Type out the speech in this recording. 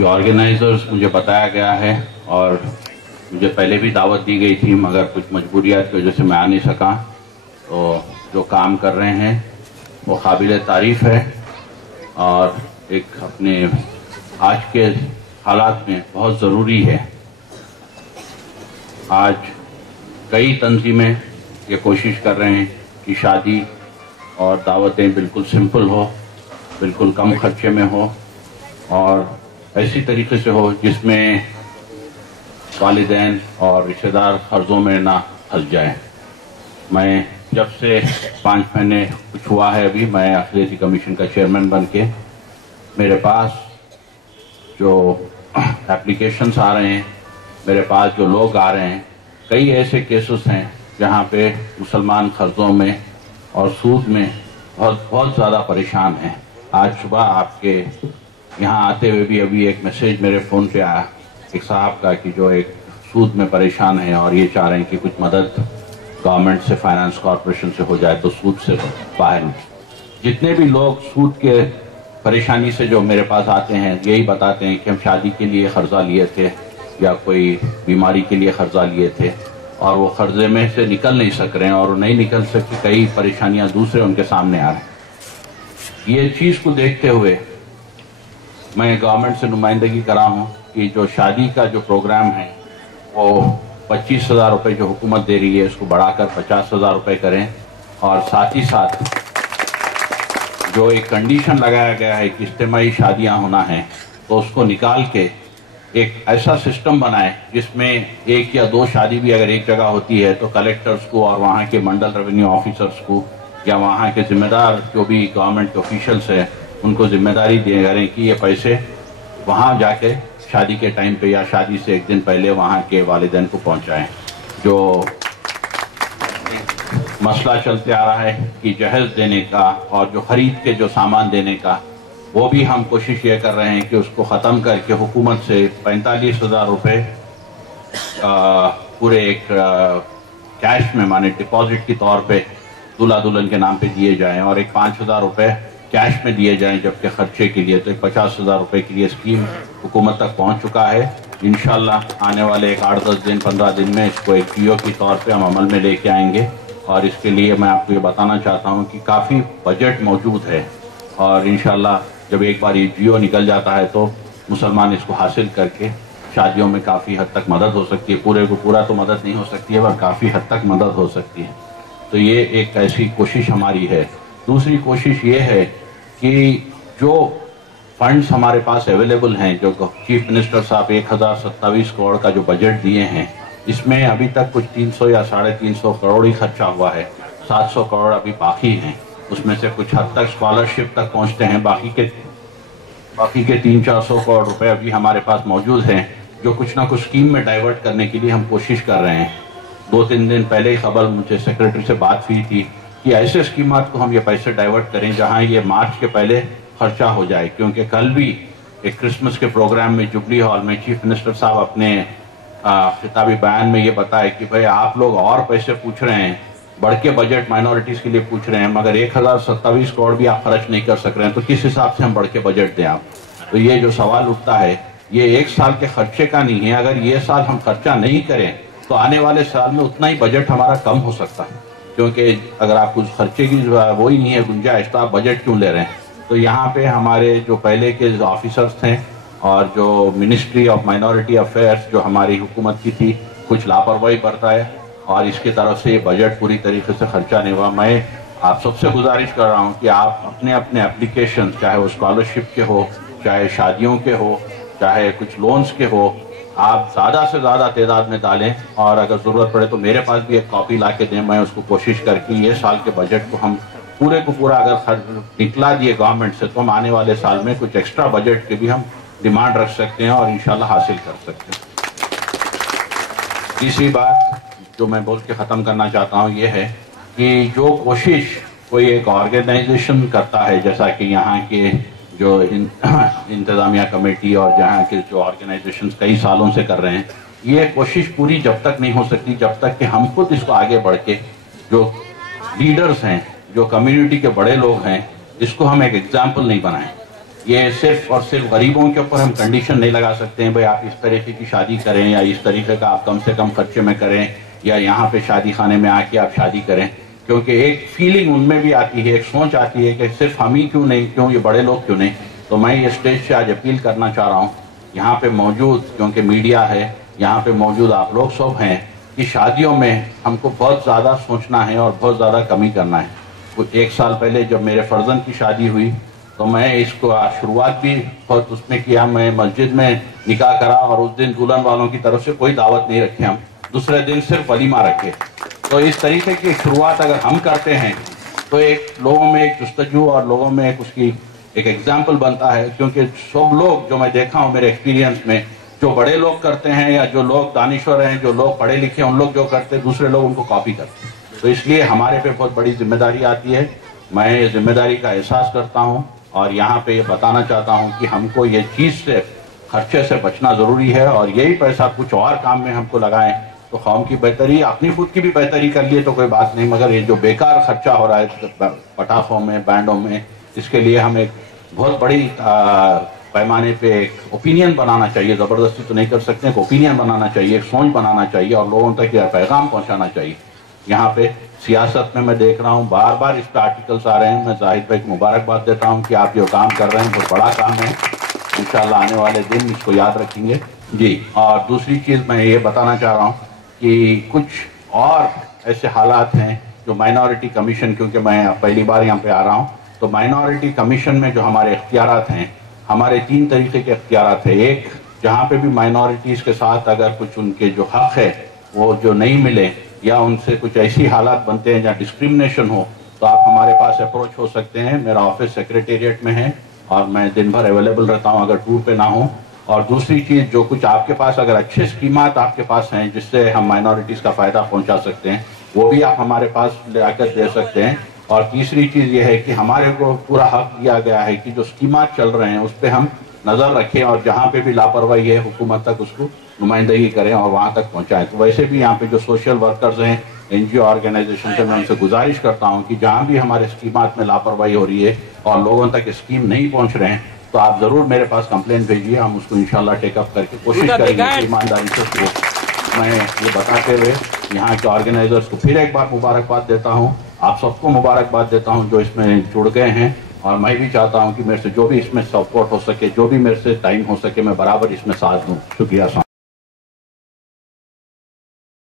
جو آرگنائزرز مجھے بتایا گیا ہے، اور مجھے پہلے بھی دعوت دی گئی تھی مگر کچھ مجبوریات کی وجہ سے میں آ نہیں سکا، تو جو کام کر رہے ہیں وہ قابل تعریف ہے، اور ایک اپنے آج کے حالات میں بہت ضروری ہے۔ آج کئی تنظیمیں یہ کوشش کر رہے ہیں کہ شادی اور دعوتیں بالکل سمپل ہو، بالکل کم خرچے میں ہو، اور ایسی طریقے سے ہو جس میں والدین اور رشتہ دار قرضوں میں نہ پھنس جائیں۔ میں جب سے 5 مہینے کچھ ہوا ہے ابھی میں اقلیتی کمیشن کا چیئرمین بن کے، میرے پاس جو اپلیکیشنز آ رہے ہیں، میرے پاس جو لوگ آ رہے ہیں، کئی ایسے کیسز ہیں جہاں پہ مسلمان قرضوں میں اور سود میں بہت زیادہ پریشان ہیں۔ آج صبح آپ کے یہاں آتے ہوئے بھی ابھی ایک میسیج میرے فون پہ آیا ایک صاحب کا کہ جو ایک سود میں پریشان ہیں اور یہ چاہ رہے ہیں کہ کچھ مدد گورنمنٹ سے، فائنانس کارپوریشن سے ہو جائے تو سود سے باہر۔ جتنے بھی لوگ سود کے پریشانی سے جو میرے پاس آتے ہیں یہی بتاتے ہیں کہ ہم شادی کے لیے قرضہ لیے تھے یا کوئی بیماری کے لیے قرضہ لیے تھے اور وہ قرضے میں سے نکل نہیں سک رہے ہیں، اور نہیں نکل سکتے، کئی پریشانیاں دوسرے ان کے سامنے آ رہے ہیں۔ یہ چیز کو دیکھتے ہوئے میں گورنمنٹ سے نمائندگی کرا ہوں کہ جو شادی کا جو پروگرام ہے وہ 25,000 روپے جو حکومت دے رہی ہے اس کو بڑھا کر 50,000 روپے کریں، اور ساتھ ہی ساتھ جو ایک کنڈیشن لگایا گیا ہے کہ اجتماعی شادیاں ہونا ہے تو اس کو نکال کے ایک ایسا سسٹم بنائے جس میں 1 یا 2 شادی بھی اگر ایک جگہ ہوتی ہے تو کلیکٹرز کو اور وہاں کے منڈل ریونیو آفیسرز کو یا وہاں کے ذمہ دار جو بھی گورنمنٹ کے آفیشلز ہیں ان کو ذمہ داری دے کریں کہ یہ پیسے وہاں جا کے شادی کے ٹائم پہ یا شادی سے ایک دن پہلے وہاں کے والدین کو پہنچائیں۔ جو مسئلہ چلتے آ رہا ہے کہ جہیز دینے کا اور جو خرید کے جو سامان دینے کا، وہ بھی ہم کوشش یہ کر رہے ہیں کہ اس کو ختم کر کے حکومت سے 45,000 روپے پورے ایک کیش میں مانے ڈپازٹ کے طور پہ دلہا دلہن کے نام پہ دیے جائیں، اور ایک 5,000 روپے کیش میں دیے جائیں جبکہ خرچے کے لیے، تو 50,000 روپے کے لیے اسکیم حکومت تک پہنچ چکا ہے۔ انشاءاللہ آنے والے ایک 8-10 دن 15 دن میں اس کو ایک جیو کی طور پہ ہم عمل میں لے کے آئیں گے، اور اس کے لیے میں آپ کو یہ بتانا چاہتا ہوں کہ کافی بجٹ موجود ہے، اور انشاءاللہ جب ایک بار یہ جیو نکل جاتا ہے تو مسلمان اس کو حاصل کر کے شادیوں میں کافی حد تک مدد ہو سکتی ہے۔ پورے کو پورا تو مدد نہیں ہو سکتی ہے پر کافی حد تک مدد ہو سکتی ہے، تو یہ ایک ایسی کوشش ہماری ہے۔ دوسری کوشش یہ ہے کہ جو فنڈز ہمارے پاس اویلیبل ہیں، جو چیف منسٹر صاحب 1,027 کروڑ کا جو بجٹ دیے ہیں، اس میں ابھی تک کچھ 300 یا 350 کروڑ ہی خرچہ ہوا ہے، 700 کروڑ ابھی باقی ہیں، اس میں سے کچھ حد تک اسکالرشپ تک پہنچتے ہیں، باقی کے 300-400 کروڑ روپے ابھی ہمارے پاس موجود ہیں جو کچھ نہ کچھ اسکیم میں ڈائیورٹ کرنے کے لیے ہم کوشش کر رہے ہیں۔ 2-3 دن پہلے ہی خبر مجھے سیکریٹری سے بات ہوئی تھی کہ ایسے اسکیمات کو ہم یہ پیسے ڈائیورٹ کریں جہاں یہ مارچ کے پہلے خرچہ ہو جائے، کیونکہ کل بھی ایک کرسمس کے پروگرام میں جبلی ہال میں چیف منسٹر صاحب اپنے خطابی بیان میں یہ بتائے کہ بھئی آپ لوگ اور پیسے پوچھ رہے ہیں، بڑھ کے بجٹ مائنورٹیز کے لیے پوچھ رہے ہیں، مگر 1,027 کروڑ بھی آپ خرچ نہیں کر سک رہے ہیں، تو کس حساب سے ہم بڑھ کے بجٹ دیں آپ؟ تو یہ جو سوال اٹھتا ہے یہ 1 سال کے خرچے کا نہیں ہے، اگر یہ سال ہم خرچہ نہیں کریں تو آنے والے سال میں اتنا ہی بجٹ ہمارا کم ہو سکتا ہے، کیونکہ اگر آپ کچھ خرچے کی وہی نہیں ہے گنجائش تو آپ بجٹ کیوں لے رہے ہیں؟ تو یہاں پہ ہمارے جو پہلے کے آفیسرز تھے اور جو منسٹری آف مائنورٹی افیئرس جو ہماری حکومت کی تھی کچھ لاپرواہی برتا ہے، اور اس کی طرف سے یہ بجٹ پوری طریقے سے خرچہ نہیں ہوا۔ میں آپ سب سے گزارش کر رہا ہوں کہ آپ اپنے اپلیکیشن، چاہے وہ اسکالرشپ کے ہو، چاہے شادیوں کے ہو، چاہے کچھ لونز کے ہو، آپ زیادہ سے زیادہ تعداد میں ڈالیں، اور اگر ضرورت پڑے تو میرے پاس بھی ایک کاپی لا کے دیں، میں اس کو کوشش کر کے یہ سال کے بجٹ کو ہم پورے کو پورا اگر نکلا دیے گورنمنٹ سے تو ہم آنے والے سال میں کچھ ایکسٹرا بجٹ کے بھی ہم ڈیمانڈ رکھ سکتے ہیں اور انشاءاللہ حاصل کر سکتے ہیں۔ تیسری بات جو میں بول کے ختم کرنا چاہتا ہوں یہ ہے کہ جو کوشش کوئی ایک آرگنائزیشن کرتا ہے، جیسا کہ یہاں کے جو انتظامیہ کمیٹی اور جہاں کے جو آرگنائزیشنز کئی سالوں سے کر رہے ہیں، یہ کوشش پوری جب تک نہیں ہو سکتی جب تک کہ ہم خود اس کو آگے بڑھ کے جو لیڈرز ہیں، جو کمیونٹی کے بڑے لوگ ہیں، اس کو ہم ایک ایگزامپل نہیں بنائیں۔ یہ صرف اور صرف غریبوں کے اوپر ہم کنڈیشن نہیں لگا سکتے ہیں بھائی آپ اس طریقے کی شادی کریں یا اس طریقے کا آپ کم سے کم خرچے میں کریں یا یہاں پہ شادی خانے میں آ کے آپ شادی کریں، کیونکہ ایک فیلنگ ان میں بھی آتی ہے، ایک سوچ آتی ہے کہ صرف ہم ہی کیوں نہیں، کیوں یہ بڑے لوگ کیوں نہیں. تو میں یہ اسٹیج سے آج اپیل کرنا چاہ رہا ہوں یہاں پہ موجود، کیونکہ میڈیا ہے یہاں پہ موجود، آپ لوگ سب ہیں، کہ شادیوں میں ہم کو بہت زیادہ سوچنا ہے اور بہت زیادہ کمی کرنا ہے. کچھ 1 سال پہلے جب میرے فرزند کی شادی ہوئی تو میں اس کو شروعات بھی بہت اس میں کیا، میں مسجد میں نکاح کرا اور اس دن دلہن والوں کی طرف سے کوئی دعوت نہیں رکھے، ہم دوسرے دن صرف ولیمہ رکھے. تو اس طریقے کی شروعات اگر ہم کرتے ہیں تو ایک لوگوں میں ایک جستجو اور لوگوں میں ایک اس کی ایک ایگزامپل بنتا ہے. کیونکہ سب لوگ جو میں دیکھا ہوں میرے ایکسپیرینس میں، جو بڑے لوگ کرتے ہیں یا جو لوگ دانشور ہیں، جو لوگ پڑھے لکھے ہیں، ان لوگ جو کرتے ہیں دوسرے لوگ ان کو کاپی کرتے ہیں. تو اس لیے ہمارے پہ بہت بڑی ذمہ داری آتی ہے. میں یہ ذمہ داری کا احساس کرتا ہوں اور یہاں پہ یہ بتانا چاہتا ہوں کہ ہم کو یہ چیز سے، خرچے سے بچنا ضروری ہے اور یہی پیسہ کچھ اور کام میں ہم کو لگائیں تو قوم کی بہتری، اپنی خود کی بھی بہتری کر لیے تو کوئی بات نہیں، مگر یہ جو بیکار خرچہ ہو رہا ہے پٹاخوں میں، بینڈوں میں، اس کے لیے ہم ایک بہت بڑی پیمانے پہ ایک اوپینین بنانا چاہیے. زبردستی تو نہیں کر سکتے، ایک اوپینین بنانا چاہیے، ایک سوچ بنانا چاہیے اور لوگوں تک یہ پیغام پہنچانا چاہیے. یہاں پہ سیاست میں دیکھ رہا ہوں بار بار اس پہ آرٹیکلز آ رہے ہیں. میں زاہد بھائی کو مبارکباد دیتا ہوں کہ آپ جو کام کر رہے ہیں بہت بڑا کام ہے، انشاءاللہ آنے والے دن اس کو یاد رکھیں گے. جی، اور دوسری چیز میں یہ بتانا چاہ رہا ہوں کہ کچھ اور ایسے حالات ہیں جو مائنورٹی کمیشن، کیونکہ میں پہلی بار یہاں پہ آ رہا ہوں، تو مائنورٹی کمیشن میں جو ہمارے اختیارات ہیں، ہمارے 3 طریقے کے اختیارات ہیں. ایک، جہاں پہ بھی مائنورٹیز کے ساتھ اگر کچھ ان کے جو حق ہے وہ جو نہیں ملے یا ان سے کچھ ایسی حالات بنتے ہیں جہاں ڈسکریمنیشن ہو تو آپ ہمارے پاس اپروچ ہو سکتے ہیں. میرا آفس سیکریٹریٹ میں ہے اور میں دن بھر اویلیبل رہتا ہوں اگر ٹور پہ نہ ہوں. اور دوسری چیز، جو کچھ آپ کے پاس اگر اچھے اسکیمات آپ کے پاس ہیں جس سے ہم مائنورٹیز کا فائدہ پہنچا سکتے ہیں، وہ بھی آپ ہمارے پاس لے آ کر دے سکتے ہیں. اور تیسری چیز یہ ہے کہ ہمارے کو پورا حق دیا گیا ہے کہ جو اسکیمات چل رہے ہیں اس پہ ہم نظر رکھیں اور جہاں پہ بھی لاپرواہی ہے حکومت تک اس کو نمائندگی کریں اور وہاں تک پہنچائیں. تو ویسے بھی یہاں پہ جو سوشل ورکرز ہیں، NGO آرگنائزیشن سے میں ان سے گزارش کرتا ہوں کہ جہاں بھی ہمارے اسکیمات میں لاپرواہی ہو رہی ہے اور لوگوں تک اسکیم نہیں پہنچ رہے ہیں تو آپ ضرور میرے پاس کمپلین بھیجیے، ہم اس کو انشاءاللہ ٹیک اپ کر کے کوشش کریں گے کہ ایمانداری سے اس کو. میں یہ بتاتے ہوئے یہاں کے آرگنائزرز کو پھر ایک بار مبارکباد دیتا ہوں، آپ سب کو مبارکباد دیتا ہوں جو اس میں جڑ گئے ہیں. اور میں بھی چاہتا ہوں کہ میرے سے جو بھی اس میں سپورٹ ہو سکے، جو بھی میرے سے ٹائم ہو سکے، میں برابر اس میں ساتھ دوں. شکریہ.